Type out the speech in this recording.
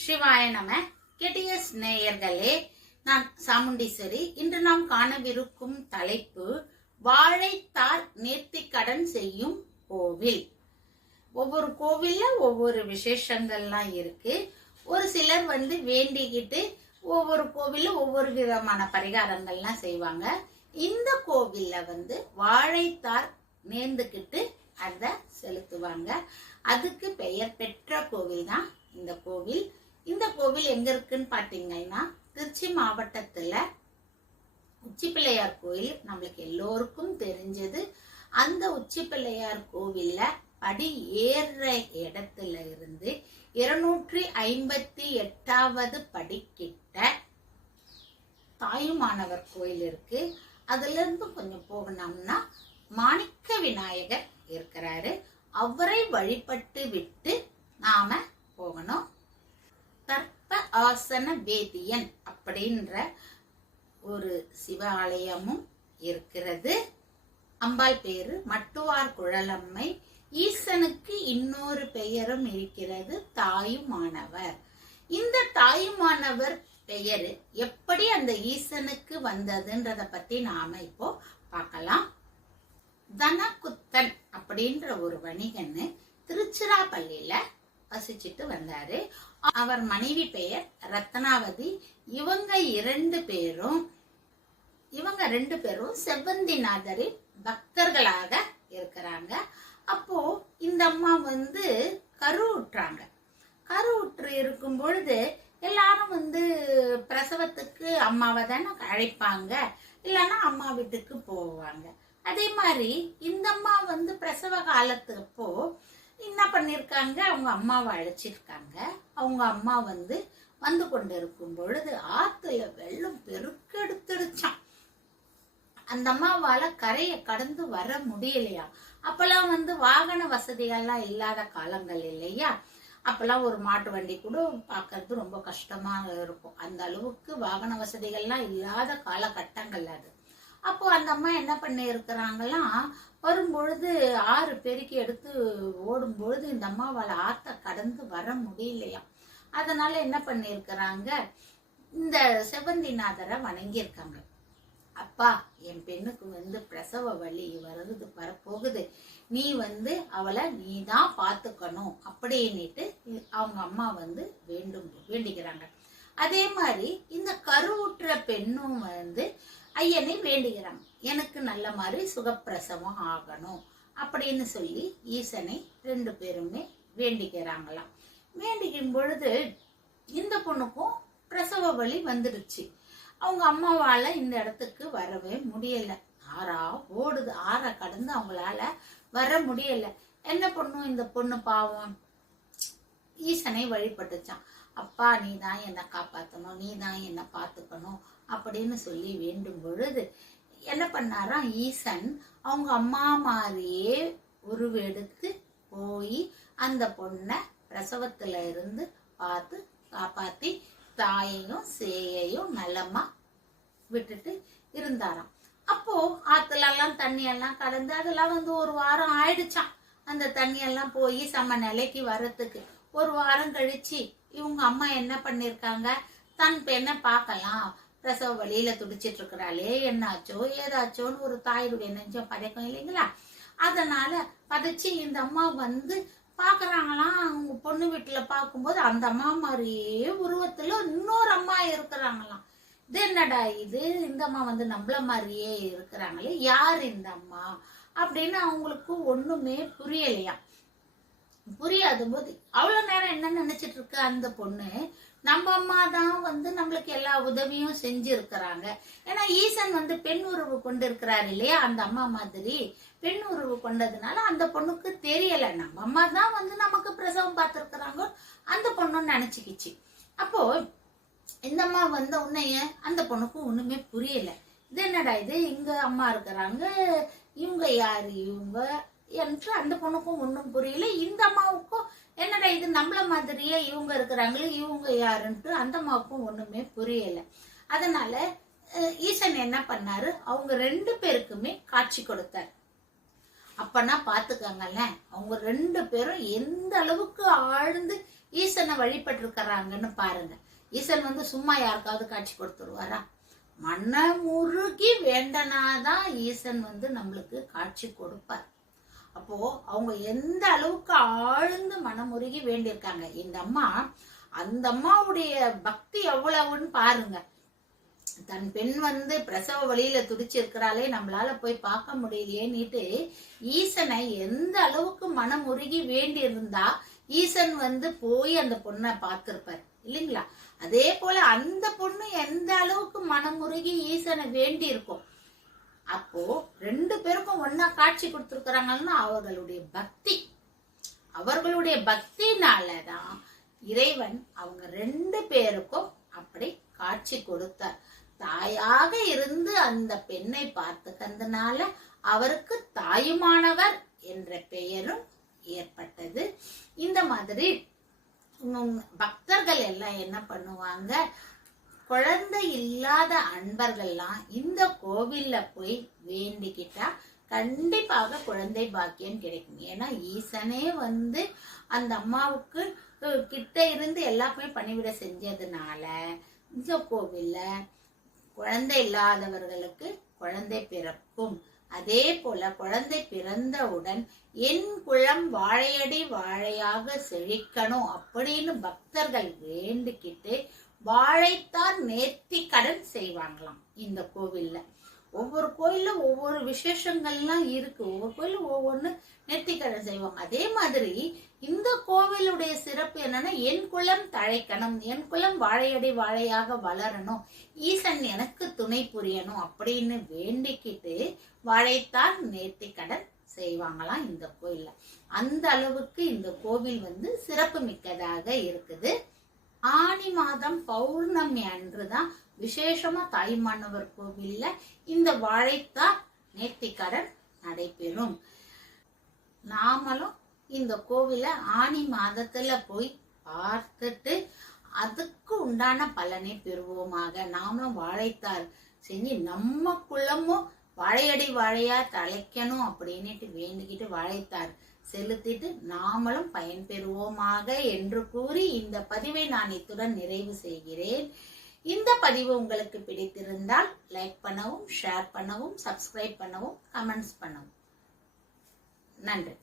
சிவாய நம. கெட்டியஸ் நேயர்களே நான் சாமுண்டீஸ்வரி. இன்று நாம் காணவிருக்கும் தலைப்பு வாழைத்தார் நேர்த்திக்கடன் செய்யும் கோவில். ஒவ்வொரு கோவில்ல ஒவ்வொரு விசேஷங்கள்லாம் இருக்கு. ஒரு சிலர் வந்து வேண்டிக்கிட்டு ஒவ்வொரு கோவில்ல ஒவ்வொரு விதமான பரிகாரங்கள்லாம் செய்வாங்க. இந்த கோவில்ல வந்து வாழைத்தார் நேர்ந்துக்கிட்டு அதை செலுத்துவாங்க. அதுக்கு பெயர் பெற்ற கோவில் தான் இந்த கோவில். இந்த கோவில் எங்க இருக்குன்னு பாத்தீங்கன்னா திருச்சி மாவட்டத்துல உச்சி பிள்ளையார் கோயில் நம்மளுக்கு எல்லோருக்கும் தெரிஞ்சது. அந்த உச்சி பிள்ளையார் கோவில்ல படி ஏற இடத்துல இருந்து இருநூற்றி ஐம்பத்தி எட்டாவது படிக்கிட்ட தாயுமானவர் கோயில் இருக்கு. அதுல இருந்து கொஞ்சம் போகணும்னா மாணிக்க விநாயகர் இருக்கிறாரு. அவரை வழிபட்டு விட்டு நாம சிவாசன வேதியன் அப்படின்ற ஒரு சிவாலயமும் இருக்கிறது. அம்பாள் பேரு மட்டுவார் குழலம்மை. ஈசனுக்கு இன்னொரு பெயரும் இருக்கிறது தாயுமானவர். இந்த தாயுமானவர் பெயரு எப்படி அந்த ஈசனுக்கு வந்ததுன்றத பத்தி நாம இப்போ பார்க்கலாம். தனகுத்தன் அப்படின்ற ஒரு வணிகன்னு திருச்சிராப்பள்ளியில வசிச்சுட்டு வந்தாரு. அவர் மனைவி பெயர் ரத்னாவதி. இவங்க இரண்டு பேரும் இவங்க ரெண்டு பேரும் செவ்வந்திநாதரின் பக்தர்களாக இருக்கிறாங்க. அப்போ இந்த அம்மா வந்து கருவுற்றாங்க கருவுற்று இருக்கும் பொழுது எல்லாரும் வந்து பிரசவத்துக்கு அம்மாவை தானே அழைப்பாங்க. இல்லைன்னா அம்மா வீட்டுக்கு போவாங்க. அதே மாதிரி இந்த அம்மா வந்து பிரசவ காலத்துப்போ என்ன பண்ணியிருக்காங்க அவங்க அம்மாவை அழைச்சிருக்காங்க. அவங்க அம்மா வந்து வந்து கொண்டு இருக்கும் பொழுது ஆத்துல வெள்ளம் பெருக்கெடுத்துடுச்சான் அந்த அம்மாவால கரையை கடந்து வர முடியலையா? அப்பெல்லாம் வந்து வாகன வசதிகள்லாம் இல்லாத காலங்கள் இல்லையா? அப்பெல்லாம் ஒரு மாட்டு வண்டி கூட பார்க்கறது ரொம்ப கஷ்டமாக இருக்கும். அந்த அளவுக்கு வாகன வசதிகள்லாம் இல்லாத காலகட்டங்கள் அது. அப்போ அந்த அம்மா என்ன பண்ணி இருக்கிறாங்களாம் வரும்பொழுது ஆறு பெருக்கி எடுத்து ஓடும் பொழுது இந்த அம்மாவால் ஆத்த கடந்து வர முடியலையா? அதனால என்ன பண்ணியிருக்கிறாங்க? இந்த செவந்திநாதரை வணங்கியிருக்காங்க. அப்பா என் பெண்ணுக்கு வந்து பிரசவ வழி வருது வரப்போகுது. நீ வந்து அவளை நீ தான் பார்த்துக்கணும் அப்படின்னுட்டு அவங்க அம்மா வந்து வேண்டும் வேண்டிக்கிறாங்க. அதே மாதிரி இந்த கருவுற்ற பெண்ணும் வந்து ஐயனை வேண்டுகிறான். எனக்கு நல்ல மாதிரி சுகப்பிரசவம் ஆகணும். அப்படின்னு சொல்லி ஈசனை ரெண்டு பேருமே வேண்டிக்கிறாங்களாம் வேண்டிக்கும் பொழுது இந்த பொண்ணுக்கும் பிரசவ வலி வந்துடுச்சு. அவங்க அம்மாவால இந்த இடத்துக்கு வரவே முடியல. ஆறா ஓடுது. ஆற கடந்து அவங்களால வர முடியல. என்ன பண்ணும் இந்த பொண்ணு பாவம். ஈசனை வழிபட்டுச்சான் அப்பா நீ தான் என்னை காப்பாற்றணும் நீ தான் என்னை பார்த்துக்கணும். அப்படின்னு சொல்லி வேண்டும் பொழுது என்ன பண்ணாராம்? ஈசன் அவங்க அம்மா மாதிரியே உருவெடுத்து போய் அந்த பொண்ணை பிரசவத்துல இருந்து பார்த்து காப்பாத்தி தாயையும் சேயையும் நலமா விட்டுட்டு இருந்தாராம். அப்போ ஆத்துல எல்லாம் தண்ணி எல்லாம் கலந்து அதெல்லாம் வந்து ஒரு வாரம் ஆயிடுச்சான் அந்த தண்ணி எல்லாம் போய் சம நிலைக்கு வர்றதுக்கு ஒரு வாரம் கழிச்சு இவங்க அம்மா என்ன பண்ணிருக்காங்க? தன் பெண்ணை பார்க்கலாம். பிரசவ வழியில துடிச்சிட்டு இருக்கிறாளே என்னாச்சோ ஏதாச்சோன்னு ஒரு தாயுடைய நெஞ்சம் பதைக்கும் இல்லைங்களா? அதனால பதைச்சு இந்த அம்மா வந்து பாக்குறாங்களாம். அவங்க பொண்ணு வீட்டுல பார்க்கும்போது அந்த அம்மா மாதிரியே உருவத்துல இன்னொரு அம்மா இருக்கிறாங்களாம். இது என்னடா இது? இந்த அம்மா வந்து நம்மள மாதிரியே இருக்கிறாங்களே. யார் இந்த அம்மா? அப்படின்னு அவங்களுக்கு ஒண்ணுமே புரியலையா புரியாத போது அவ்வளவு நேரம் என்ன நினைச்சிட்டு இருக்கு அந்த பொண்ணு? நம்ம அம்மா தான் வந்து நம்மளுக்கு எல்லா உதவியும் செஞ்சிருக்கிறாங்க. ஏன்னா ஈசன் வந்து பெண் உறவு கொண்டு இருக்கிறாரு இல்லையா? அந்த அம்மா மாதிரி பெண் உறவு கொண்டதுனால அந்த பொண்ணுக்கு தெரியல. நம்ம அம்மா தான் வந்து நமக்கு பிரசவம் பார்த்துருக்குறாங்க. அந்த பொண்ணுன்னு நினைச்சுக்கிச்சு. அப்போ இந்த அம்மா வந்த உன்னைய அந்த பொண்ணுக்கு ஒண்ணுமே புரியல. இது என்னடா இது? இங்க அம்மா இருக்கிறாங்க. இவங்க யாரு? இவங்க என்று அந்த பொண்ணுக்கும் ஒன்றும் புரியல. இந்த அம்மாவுக்கும் என்னடா இது நம்மள மாதிரியே இவங்க இருக்கிறாங்களே இவங்க யாருன்ட்டு அந்த அம்மாவுக்கும் ஒன்றுமே புரியல. அதனால ஈசன் என்ன பண்ணாரு? அவங்க ரெண்டு பேருக்குமே காட்சி கொடுத்தார். அப்பனா பாத்துக்கங்களேன் அவங்க ரெண்டு பேரும் எந்த அளவுக்கு ஆழ்ந்து ஈசனை வழிபட்டிருக்கிறாங்கன்னு பாருங்க. ஈசன் வந்து சும்மா யாருக்காவது காட்சி கொடுத்துருவாரா? மனமுருகி வேண்டனாதான் ஈசன் வந்து நம்மளுக்கு காட்சி கொடுப்பார். அப்போ அவங்க எந்த அளவுக்கு ஆழ்ந்து மனமுருகி வேண்டியிருக்காங்க? இந்த அம்மா அந்த அம்மாவுடைய பக்தி எவ்வளவுன்னு பாருங்க. தன் பெண் வந்து பிரசவ வழியில துடிச்சிருக்கிறாளே நம்மளால போய் பார்க்க முடியலையேன்னுட்டு ஈசனை எந்த அளவுக்கு மனமுருகி வேண்டி இருந்தா ஈசன் வந்து போய் அந்த பொண்ணை பார்த்திருப்பார். இல்லைங்களா? அதே போல அந்த பொண்ணு எந்த அளவுக்கு மனமுருகி ஈசனை வேண்டி இருக்கும் அப்போ ரெண்டு பேருக்கும் ஒன்னா காட்சி கொடுத்திருக்கிறாங்கன்னா அவர்களுடைய பக்தி. அவர்களுடைய பக்தினாலதான் இறைவன் அவங்க ரெண்டு பேருக்கும் அப்படி காட்சி கொடுத்தார். தாயாக இருந்து அந்த பெண்ணை பார்த்துக்கிறதுனால அவருக்கு தாயுமானவர் என்ற பெயரும் ஏற்பட்டது. இந்த மாதிரி உம், பக்தர்கள் எல்லாம் என்ன பண்ணுவாங்க? குழந்தை இல்லாத அன்பர்கள்லாம் இந்த கோவில்ல போய் வேண்டிக்கிட்டா கண்டிப்பாக குழந்தை பாக்கியம் கிடைக்கும். ஏன்னா ஈசனே வந்து அந்த அம்மாவுக்கு கிட்ட இருந்து எல்லாமே பணிவிட செஞ்சதுனால இந்த கோவில்ல குழந்தை இல்லாதவர்களுக்கு குழந்தை பிறக்கும். அதே போல குழந்தை பிறந்தவுடன் என் குளம் வாழையடி வாழையாக செழிக்கணும் அப்படின்னு பக்தர்கள் வேண்டிக்கிட்டு வாழைத்தான் நேர்த்தி கடன் செய்வாங்களாம் இந்த கோவில்ல. ஒவ்வொரு கோயில்ல ஒவ்வொரு விசேஷங்கள்லாம் இருக்கு. ஒவ்வொரு கோயிலும் ஒவ்வொன்று நேர்த்திக்கடன் செய்வாங்க. அதே மாதிரி இந்த கோவிலுடைய சிறப்பு என்னன்னா என் குலம் தழைக்கணும் என் குலம் வாழையடி வாழையாக வளரணும் ஈசன் எனக்கு துணை புரியணும் அப்படின்னு வேண்டிக்கிட்டு வாழைத்தான் நேர்த்திக்கடன் செய்வாங்களாம் இந்த கோயில்ல. அந்த அளவுக்கு இந்த கோவில் வந்து சிறப்பு மிக்கதாக இருக்குது. ஆனி மாதம் பௌர்ணமி அன்றுதான் விசேஷமா தாய்மானவர் கோவில்ல இந்த வாழைத்தார் நேர்த்திக்கடன் நடைபெறும். நாமளும் இந்த கோவில ஆனி மாதத்துல போய் பார்த்துட்டு அதுக்கு உண்டான பலனை பெறுவோமாக. நாமளும் வாழைத்தார் செஞ்சு நம்ம குளமும் வாழையடி வாழையா தலைக்கணும் அப்படின்னுட்டு வேண்டிக்கிட்டு வாழைத்தார் செலுத்திட்டு நாமளும் பயன்பெறுவோமாக என்று கூறி இந்த பதிவை நான் இத்துடன் நிறைவு செய்கிறேன். இந்த பதிவு உங்களுக்கு பிடித்திருந்தால் லைக் பண்ணவும் ஷேர் பண்ணவும் சப்ஸ்கிரைப் பண்ணவும் கமெண்ட்ஸ் பண்ணவும். நன்றி.